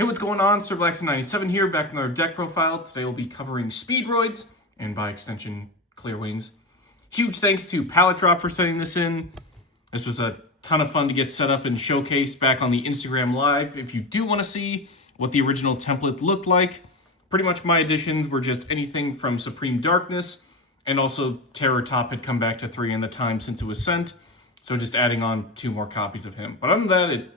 Hey, what's going on? SirBlackson97 here, back with another deck profile. Today we'll be covering Speedroids, and by extension, Clear Wings. Huge thanks to PalletDrop for sending this in. This was a ton of fun to get set up and showcased back on the Instagram Live. If you do want to see what the original template looked like, pretty much my additions were just anything from Supreme Darkness, and also Terror Top had come back to 3 in the time since it was sent, so just adding on 2 more copies of him. But other than that, it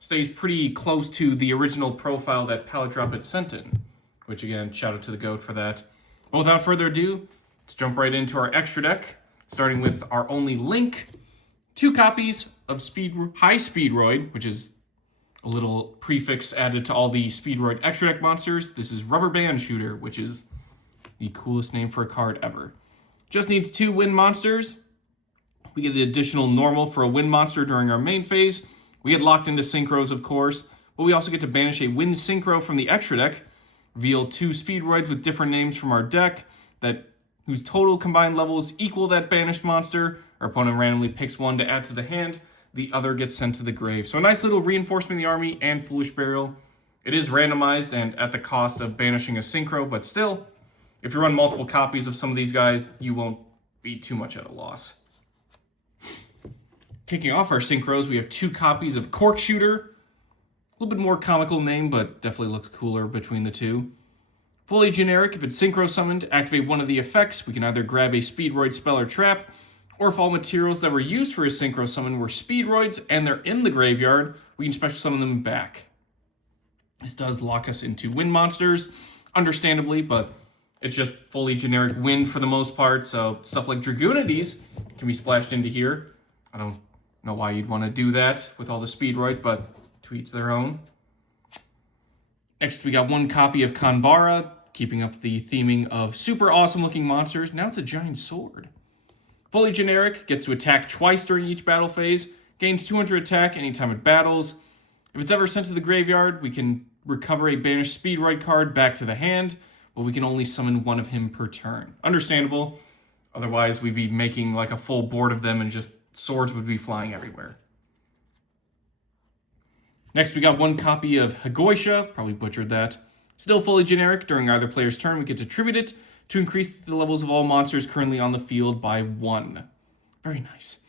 stays pretty close to the original profile that PalletDrop had sent in, which again, shout out to the GOAT for that. But without further ado, let's jump right into our extra deck, starting with our only link, 2 copies of High Speedroid, which is a little prefix added to all the Speedroid extra deck monsters. This is Rubber Band Shooter, which is the coolest name for a card ever. Just needs 2 wind monsters. We get the additional normal for a wind monster during our main phase. We get locked into synchros, of course, but we also get to banish a wind synchro from the extra deck, reveal 2 Speedroids with different names from our deck whose total combined levels equal that banished monster. Our opponent randomly picks one to add to the hand. The other gets sent to the grave. So a nice little reinforcement of the army and Foolish Burial. It is randomized and at the cost of banishing a synchro, but still, if you run multiple copies of some of these guys, you won't be too much at a loss. Kicking off our synchros, we have 2 copies of Cork Shooter. A little bit more comical name, but definitely looks cooler between the 2. Fully generic, if it's synchro summoned, activate one of the effects. We can either grab a Speedroid spell or trap, or if all materials that were used for a synchro summon were Speedroids and they're in the graveyard, we can special summon them back. This does lock us into wind monsters, understandably, but it's just fully generic wind for the most part, so stuff like Dragoonides can be splashed into here. I don't know why you'd want to do that with all the Speedroids, but to each their own. Next, we got 1 copy of Kanbara, keeping up the theming of super awesome looking monsters. Now it's a giant sword. Fully generic, gets to attack twice during each battle phase, gains 200 attack anytime it battles. If it's ever sent to the graveyard, we can recover a banished Speedroid card back to the hand, but we can only summon 1 of him per turn. Understandable. Otherwise, we'd be making like a full board of them and just swords would be flying everywhere. Next, we got 1 copy of YuGiOh, probably butchered that. Still fully generic. During either player's turn, we get to tribute it to increase the levels of all monsters currently on the field by 1. Very nice.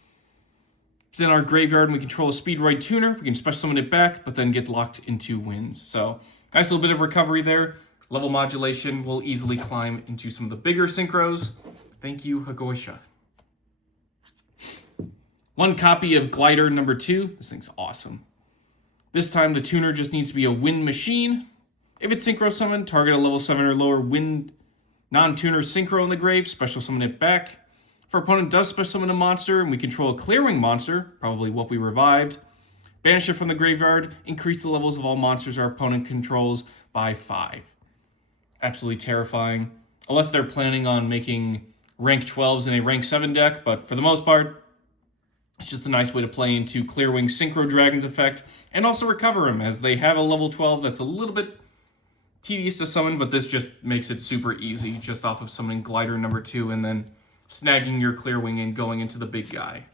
It's in our graveyard and we control a Speedroid tuner. We can special summon it back, but then get locked into wins. So, nice little bit of recovery there. Level modulation will easily climb into some of the bigger synchros. Thank you, YuGiOh. 1 copy of Glider number 2. This thing's awesome. This time the tuner just needs to be a wind machine. If it's synchro summoned, target a level 7 or lower wind non-tuner synchro in the grave, special summon it back. If our opponent does special summon a monster and we control a Clearwing monster, probably what we revived, banish it from the graveyard, increase the levels of all monsters our opponent controls by 5. Absolutely terrifying. Unless they're planning on making rank 12s in a rank 7 deck, but for the most part, it's just a nice way to play into Clearwing Synchro Dragon's effect and also recover him, as they have a level 12 that's a little bit tedious to summon, but this just makes it super easy just off of summoning Glider number 2 and then snagging your Clearwing and going into the big guy.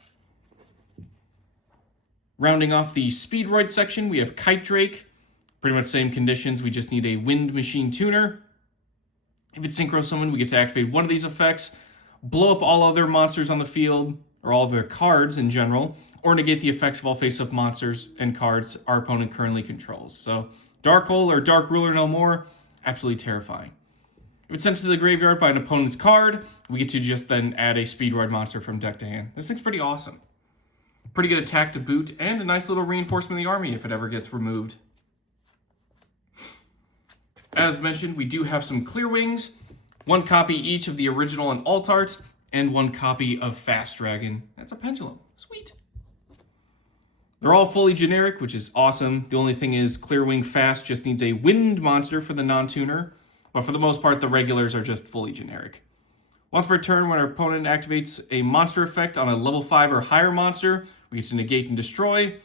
Rounding off the Speedroid section, we have Kite Drake. Pretty much same conditions, we just need a Wind Machine Tuner. If it's synchro summoned, we get to activate one of these effects, blow up all other monsters on the field, or all of their cards in general, or negate the effects of all face-up monsters and cards our opponent currently controls. So, Dark Hole or Dark Ruler no more, absolutely terrifying. If it's sent to the graveyard by an opponent's card, we get to just then add a Speedroid monster from deck to hand. This thing's pretty awesome. Pretty good attack to boot, and a nice little reinforcement of the army if it ever gets removed. As mentioned, we do have some Clear Wings, 1 copy each of the original and alt art, and 1 copy of Fast Dragon. That's a pendulum. Sweet. They're all fully generic, which is awesome. The only thing is Clearwing Fast just needs a wind monster for the non-tuner, but for the most part, the regulars are just fully generic. Once per turn, when our opponent activates a monster effect on a level 5 or higher monster, we get to negate and destroy.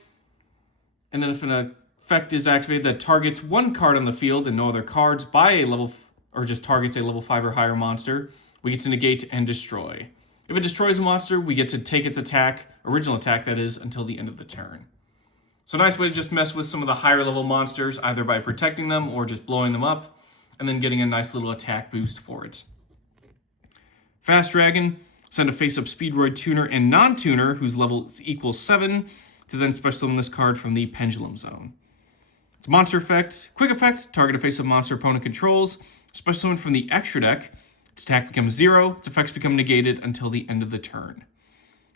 And then if an effect is activated that targets 1 card on the field and no other cards by a level, or just targets a level 5 or higher monster, we get to negate and destroy. If it destroys a monster, we get to take its attack, original attack that is, until the end of the turn. So a nice way to just mess with some of the higher level monsters, either by protecting them or just blowing them up, and then getting a nice little attack boost for it. Fast Dragon, send a face-up Speedroid tuner and non-tuner whose level equals 7 to then special summon this card from the Pendulum Zone. Its monster effect, quick effect, target a face-up monster opponent controls, special summon from the extra deck. Its attack becomes 0, its effects become negated until the end of the turn.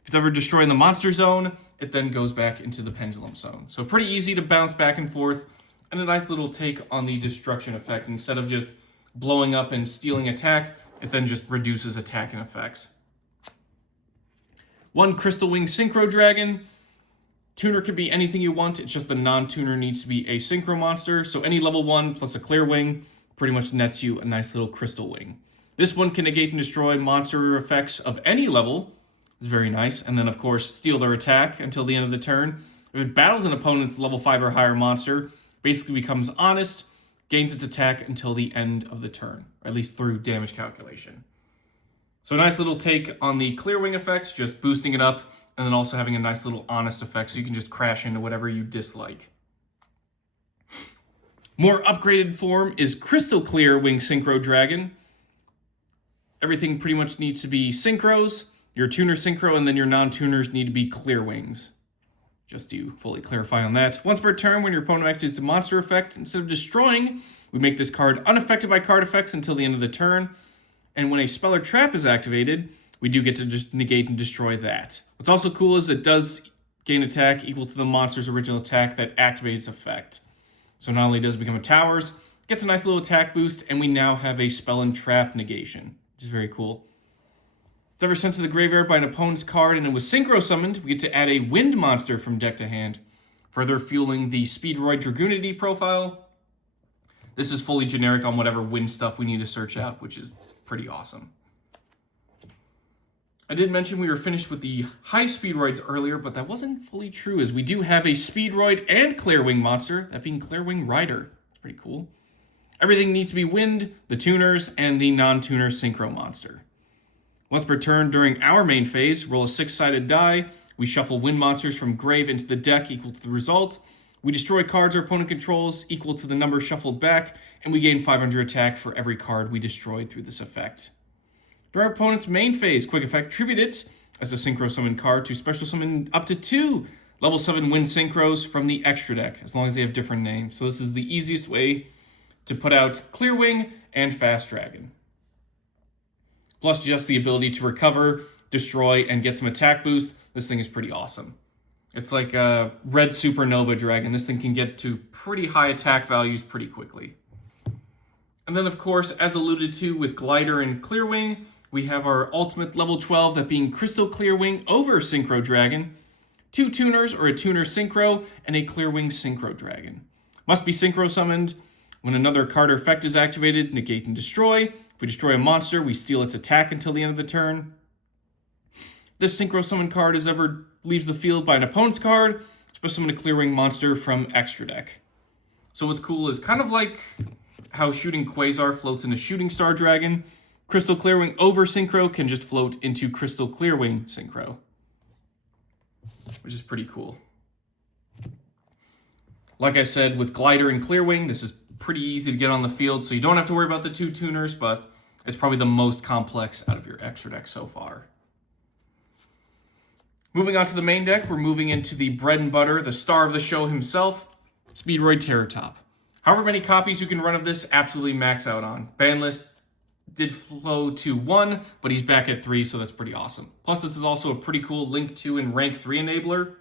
If it's ever destroyed in the monster zone, it then goes back into the Pendulum Zone. So pretty easy to bounce back and forth, and a nice little take on the destruction effect. Instead of just blowing up and stealing attack, it then just reduces attack and effects. 1 Crystal Wing Synchro Dragon. Tuner could be anything you want, it's just the non-tuner needs to be a Synchro monster, so any level 1 plus a Clear Wing pretty much nets you a nice little Crystal Wing. This one can negate and destroy monster effects of any level. It's very nice. And then, of course, steal their attack until the end of the turn. If it battles an opponent's level 5 or higher monster, basically becomes honest, gains its attack until the end of the turn, or at least through damage calculation. So a nice little take on the Clear Wing effects, just boosting it up, and then also having a nice little honest effect so you can just crash into whatever you dislike. More upgraded form is Crystal Clear Wing Synchro Dragon. Everything pretty much needs to be synchros. Your tuner synchro, and then your non-tuners need to be Clear Wings. Just to fully clarify on that. Once per turn, when your opponent activates a monster effect, instead of destroying, we make this card unaffected by card effects until the end of the turn. And when a spell or trap is activated, we do get to just negate and destroy that. What's also cool is it does gain attack equal to the monster's original attack that activates effect. So not only does it become a towers, it gets a nice little attack boost, and we now have a spell and trap negation, which is very cool. If it's ever sent to the graveyard by an opponent's card and it was synchro summoned, we get to add a wind monster from deck to hand, further fueling the Speedroid Dragoonity profile. This is fully generic on whatever wind stuff we need to search out, which is pretty awesome. I did mention we were finished with the high Speedroids earlier, but that wasn't fully true, as we do have a Speedroid and Clear Wing monster, that being Clear Wing Rider. It's pretty cool. Everything needs to be wind, the tuners, and the non-tuner synchro monster. Once per turn during our main phase, roll a 6-sided die. We shuffle wind monsters from grave into the deck equal to the result. We destroy cards our opponent controls equal to the number shuffled back, and we gain 500 attack for every card we destroyed through this effect. During our opponent's main phase, quick effect, tribute it as a synchro summon card to special summon up to 2 level 7 wind synchros from the extra deck, as long as they have different names. So this is the easiest way to put out Clear Wing and Fast Dragon. Plus just the ability to recover, destroy, and get some attack boost. This thing is pretty awesome. It's like a red supernova dragon. This thing can get to pretty high attack values pretty quickly. And then, of course, as alluded to with Glider and Clear Wing, we have our ultimate level 12, that being Crystal Clear Wing over Synchro Dragon, 2 tuners or a tuner synchro, and a Clear Wing Synchro Dragon. Must be synchro summoned. When another card or effect is activated, negate and destroy. If we destroy a monster, we steal its attack until the end of the turn. This synchro summon card is ever leaves the field by an opponent's card, special summon a Clear Wing monster from extra deck. So what's cool is kind of like how Shooting Quasar floats into Shooting Star Dragon. Crystal Clear Wing over Synchro can just float into Crystal Clear Wing Synchro, which is pretty cool. Like I said, with Glider and Clear Wing, this is pretty easy to get on the field, so you don't have to worry about the 2 tuners, but it's probably the most complex out of your extra deck so far. Moving on to the main deck, we're moving into the bread and butter, the star of the show himself, Speedroid Terratop. However many copies you can run of this, absolutely max out on. Ban list did flow to 1, but he's back at 3, so that's pretty awesome. Plus, this is also a pretty cool Link 2 and Rank 3 enabler.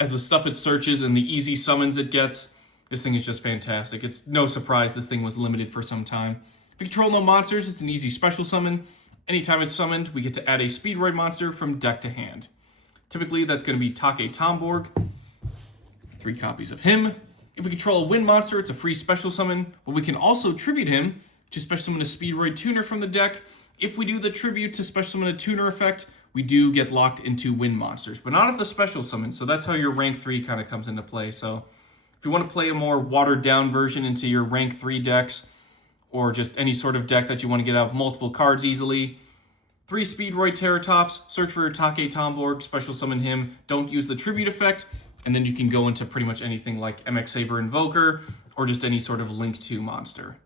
As the stuff it searches and the easy summons it gets, this thing is just fantastic. It's no surprise this thing was limited for some time. If you control no monsters, it's an easy special summon. Anytime it's summoned, we get to add a Speedroid monster from deck to hand. Typically, that's going to be Take Tomborg. 3 copies of him. If we control a wind monster, it's a free special summon, but we can also tribute him to special summon a Speedroid tuner from the deck. If we do the tribute to special summon a tuner effect, we do get locked into wind monsters, but not if the special summon. So that's how your rank 3 kind of comes into play. So if you want to play a more watered down version into your rank 3 decks, or just any sort of deck that you want to get out multiple cards easily, 3 Speedroid Terratops, search for your Take Tomborg, special summon him, don't use the tribute effect, and then you can go into pretty much anything like MX Saber Invoker, or just any sort of Link 2 monster,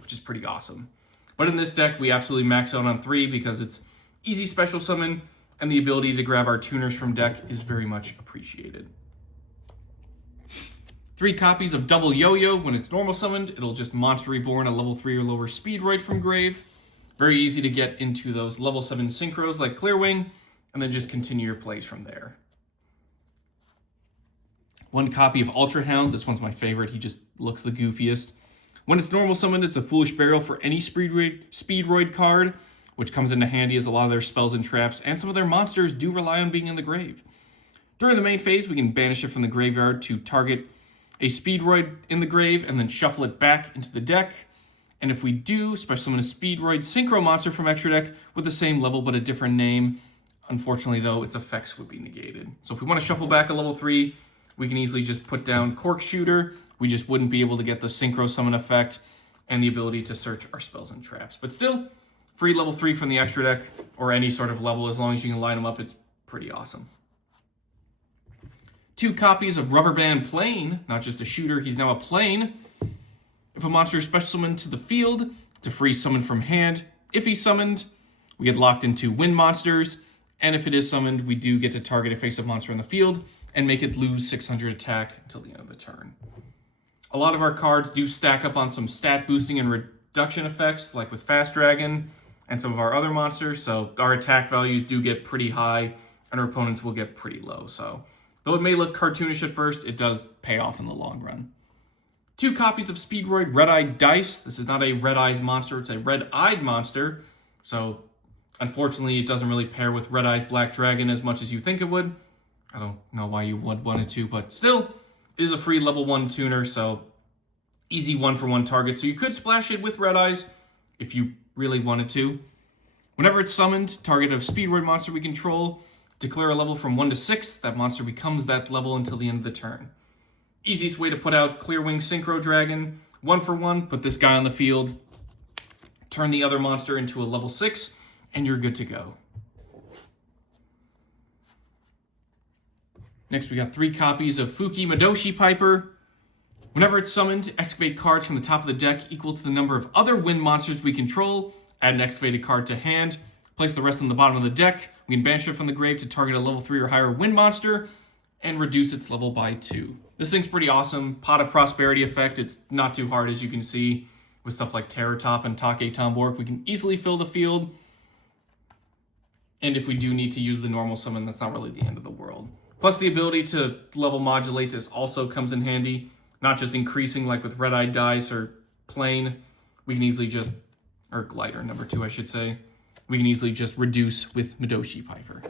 which is pretty awesome. But in this deck, we absolutely max out on 3 because it's easy special summon, and the ability to grab our tuners from deck is very much appreciated. 3 copies of Double YuGiOh. When it's normal summoned, it'll just Monster Reborn a level 3 or lower Speedroid from grave. Very easy to get into those level 7 synchros like Clearwing, and then just continue your plays from there. 1 copy of Ultra Hound. This one's my favorite. He just looks the goofiest. When it's normal summoned, it's a Foolish Burial for any Speedroid card, which comes into handy as a lot of their spells and traps, and some of their monsters do rely on being in the grave. During the main phase, we can banish it from the graveyard to target a Speedroid in the grave, and then shuffle it back into the deck. And if we do, special summon a Speedroid Synchro monster from extra deck with the same level but a different name. Unfortunately, though, its effects would be negated. So if we want to shuffle back a level 3, we can easily just put down Cork Shooter. We just wouldn't be able to get the Synchro Summon effect and the ability to search our spells and traps. But still, free level 3 from the extra deck, or any sort of level, as long as you can line them up, it's pretty awesome. 2 copies of Rubber Band Plane, not just a shooter, he's now a plane. If a monster is special summoned to the field, it's a free summon from hand. If he's summoned, we get locked into wind monsters, and if it is summoned, we do get to target a face-up monster in the field and make it lose 600 attack until the end of the turn. A lot of our cards do stack up on some stat boosting and reduction effects, like with Fast Dragon and some of our other monsters, so our attack values do get pretty high, and our opponents will get pretty low, so though it may look cartoonish at first, it does pay off in the long run. 2 copies of Speedroid Red-Eyed Dice. This is not a Red Eyes monster, it's a Red-Eyed monster. So, unfortunately, it doesn't really pair with Red Eyes Black Dragon as much as you think it would. I don't know why you would want it to, but still, it is a free level 1 tuner, so easy 1-for-1 target. So you could splash it with Red Eyes if you really wanted to. Whenever it's summoned, target a Speedroid monster we control. Declare a level from 1 to 6. That monster becomes that level until the end of the turn. Easiest way to put out Clearwing Synchro Dragon. 1-for-1, put this guy on the field. Turn the other monster into a level 6, and you're good to go. Next, we got 3 copies of Fuki Madoshi Piper. Whenever it's summoned, excavate cards from the top of the deck equal to the number of other wind monsters we control. Add an excavated card to hand. Place the rest on the bottom of the deck. We can banish it from the grave to target a level 3 or higher wind monster and reduce its level by 2. This thing's pretty awesome. Pot of Prosperity effect. It's not too hard, as you can see, with stuff like Terror Top and Take Tombork. We can easily fill the field. And if we do need to use the normal summon, that's not really the end of the world. Plus, the ability to level modulate this also comes in handy. Not just increasing like with Red-Eyed Dice or Plane. We can easily just, or Glider, number 2, I should say. We can easily just reduce with Madoshi Piper.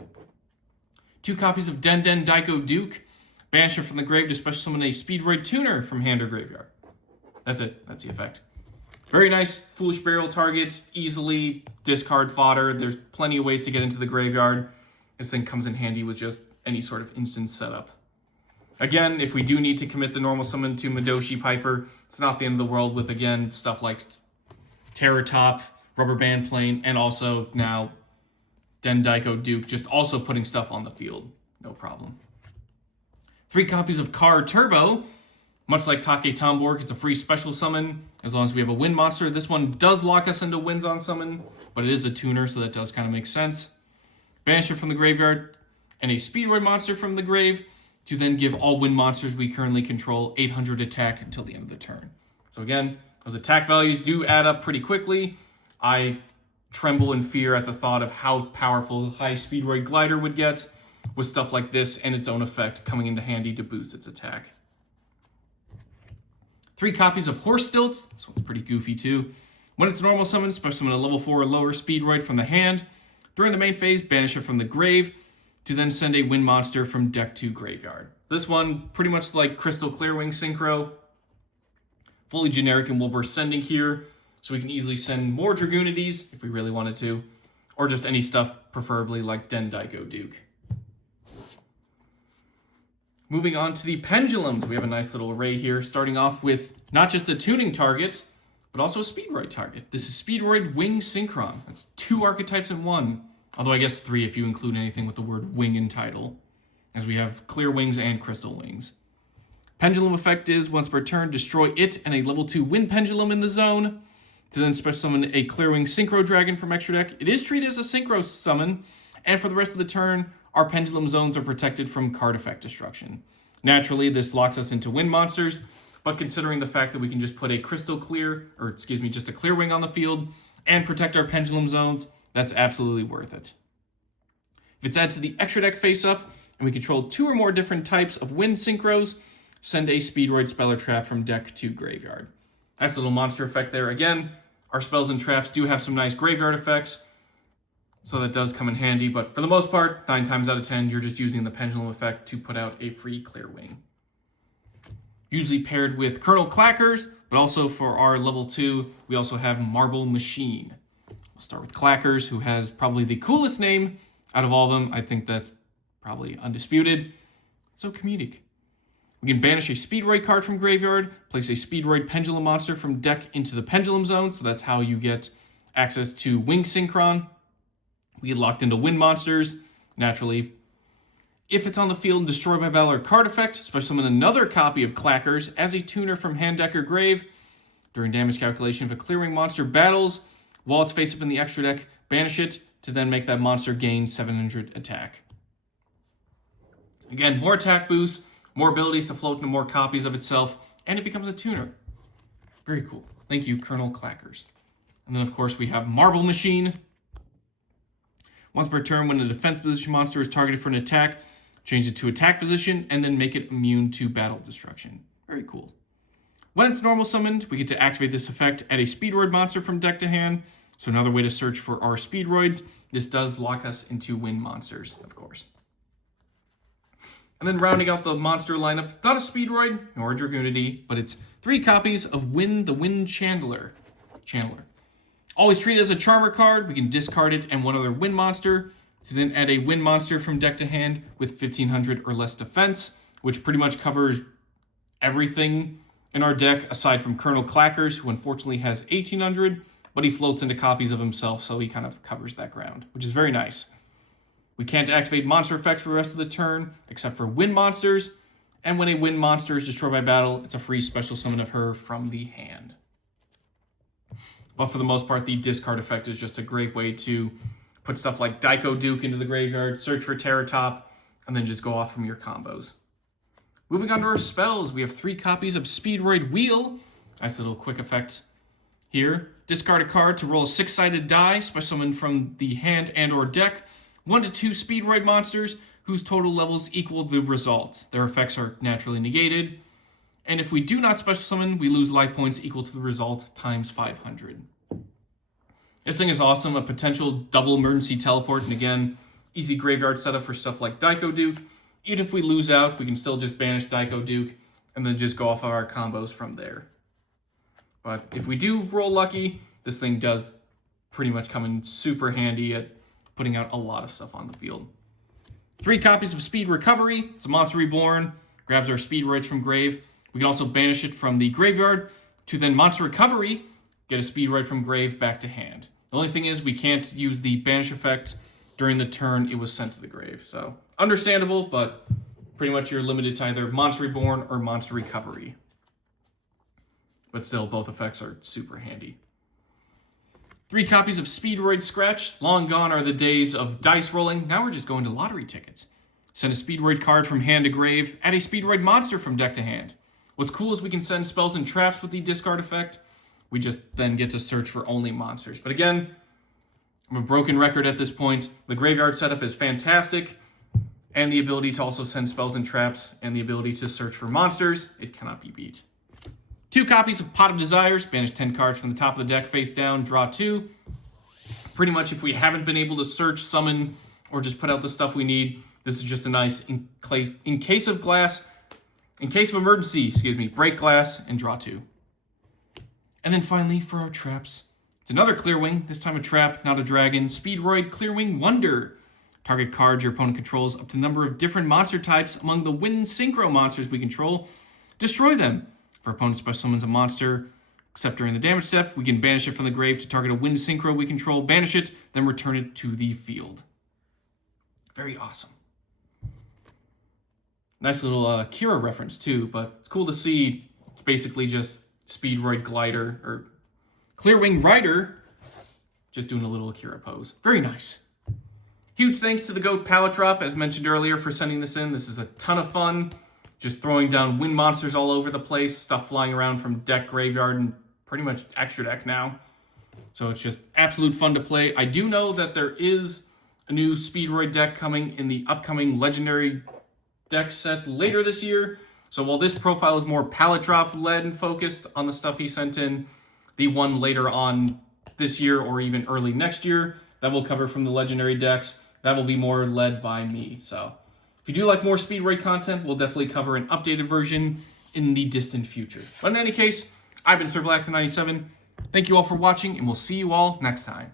2 copies of Den Den Daiko Duke. Banish it from the grave to special summon a Speedroid Tuner from hand or graveyard. That's it. That's the effect. Very nice Foolish Burial targets. Easily discard fodder. There's plenty of ways to get into the graveyard. This thing comes in handy with just any sort of instant setup. Again, if we do need to commit the normal summon to Madoshi Piper, it's not the end of the world with, again, stuff like Terror Top, Rubber Band Plane, and also now Den Daiko Duke, just also putting stuff on the field. No problem. 3 copies of Car Turbo. Much like Take Tombork, it's a free special summon as long as we have a wind monster. This one does lock us into winds on summon, but it is a tuner, so that does kind of make sense. Banish it from the graveyard and a Speedroid monster from the grave to then give all wind monsters we currently control 800 attack until the end of the turn. So again, those attack values do add up pretty quickly. I tremble in fear at the thought of how powerful High Speedroid Glider would get with stuff like this and its own effect coming into handy to boost its attack. 3 copies of Horse Stilts. This one's pretty goofy too. When it's normal summon, special summon a level 4 or lower Speedroid from the hand. During the main phase, banish it from the grave to then send a wind monster from deck to graveyard. This one, pretty much like Crystal Clearwing Synchro, fully generic in what we're sending here, so we can easily send more Dragoonities if we really wanted to, or just any stuff, preferably like Den Daiko Duke. Moving on to the Pendulums, we have a nice little array here, starting off with not just a tuning target, but also a Speedroid target. This is Speedroid Wing Synchron. That's 2 archetypes in 1, although I guess 3 if you include anything with the word wing in title. as we have clear wings and crystal wings. Pendulum effect is once per turn, destroy it and a level 2 wind pendulum in the zone. To then special summon a Clearwing Synchro Dragon from extra deck. It is treated as a Synchro summon, and for the rest of the turn, our pendulum zones are protected from card effect destruction. Naturally, this locks us into wind monsters, but considering the fact that we can just put a just a Clearwing on the field and protect our pendulum zones, that's absolutely worth it. If it's added to the extra deck face up, and we control 2 or more different types of wind synchros, send a Speedroid Spell or Trap from deck to graveyard. Nice little monster effect there. Again, our spells and traps do have some nice graveyard effects, so that does come in handy, but for the most part, 9 times out of 10, you're just using the pendulum effect to put out a free Clearwing. Usually paired with Kernel Clackers, but also for our level 2, we also have Marble Machine. We'll start with Clackers, who has probably the coolest name out of all of them. I think that's probably undisputed. So comedic. We can banish a Speedroid card from graveyard, place a Speedroid Pendulum monster from deck into the Pendulum Zone, so that's how you get access to Wing Synchron. We get locked into wind monsters, naturally. If it's on the field, destroy by battle or card effect, special summon another copy of Clackers as a tuner from hand, deck, or grave. During damage calculation, if a Clearwing monster battles, while it's face up in the extra deck, banish it to then make that monster gain 700 attack. Again, more attack boosts, more abilities to float into more copies of itself, and it becomes a tuner. Very cool. Thank you, Kernel Clackers. And then, of course, we have Marble Machine. Once per turn, when a defense position monster is targeted for an attack, change it to attack position, and then make it immune to battle destruction. Very cool. When it's normal summoned, we get to activate this effect, add a Speedroid monster from deck to hand. So another way to search for our Speedroids. This does lock us into wind monsters, of course. And then rounding out the monster lineup, not a Speedroid nor a Dragoonity, but it's 3 copies of the Wind Chandler. Always treated as a Charmer card. We can discard it and one other wind monster to then add a wind monster from deck to hand with 1500 or less defense, which pretty much covers everything in our deck aside from Kernel Clackers, who unfortunately has 1800, but he floats into copies of himself, so he kind of covers that ground, which is very nice. We can't activate monster effects for the rest of the turn, except for wind monsters. And when a wind monster is destroyed by battle, it's a free special summon of her from the hand. But for the most part, the discard effect is just a great way to put stuff like Daiko Duke into the graveyard, search for Terror Top, and then just go off from your combos. Moving on to our spells, we have 3 copies of Speedroid Wheel. Nice little quick effect here. Discard a card to roll a 6-sided die, special summon from the hand and or deck. 1 to 2 Speedroid monsters whose total levels equal the result. Their effects are naturally negated. And if we do not special summon, we lose life points equal to the result times 500. This thing is awesome, a potential double emergency teleport, and again, easy graveyard setup for stuff like Daiko Duke. Even if we lose out, we can still just banish Daiko Duke and then just go off of our combos from there. But if we do roll lucky, this thing does pretty much come in super handy at putting out a lot of stuff on the field. 3 copies of Speed Recovery. It's a monster reborn. Grabs our Speedroids from grave. We can also banish it from the graveyard to then Monster Recovery, get a Speedroid from grave back to hand. The only thing is we can't use the banish effect during the turn it was sent to the grave. So understandable, but pretty much you're limited to either Monster Reborn or Monster Recovery. But still, both effects are super handy. 3 copies of Speedroid Scratch. Long gone are the days of dice rolling. Now we're just going to lottery tickets. Send a Speedroid card from hand to grave. Add a Speedroid monster from deck to hand. What's cool is we can send spells and traps with the discard effect. We just then get to search for only monsters. But again, I'm a broken record at this point. The graveyard setup is fantastic. And the ability to also send spells and traps and the ability to search for monsters, it cannot be beat. 2 copies of Pot of Desires. Banish 10 cards from the top of the deck face down, draw 2. Pretty much if we haven't been able to search, summon, or just put out the stuff we need, this is just a nice, in case of emergency, break glass and draw 2. And then finally, for our traps, it's another Clearwing, this time a trap, not a dragon. Speedroid Clearwing Wonder. Target cards your opponent controls up to a number of different monster types among the Wind Synchro monsters we control. Destroy them. If our opponent special summons a monster, except during the damage step, we can banish it from the grave to target a Wind Synchro we control, banish it, then return it to the field. Very awesome. Nice little Kira reference too, but it's cool to see. It's basically just Speedroid Glider, or Clearwing Rider, just doing a little Akira pose. Very nice. Huge thanks to the GOAT PalletDrop, as mentioned earlier, for sending this in. This is a ton of fun. Just throwing down wind monsters all over the place, stuff flying around from deck, graveyard, and pretty much extra deck now. So it's just absolute fun to play. I do know that there is a new Speedroid deck coming in the upcoming Legendary deck set later this year. So while this profile is more PalletDrop led and focused on the stuff he sent in, the one later on this year or even early next year that we'll cover from the Legendary decks, that will be more led by me. So if you do like more Speedroid content, we'll definitely cover an updated version in the distant future. But in any case, I've been SirBlackson97. Thank you all for watching, and we'll see you all next time.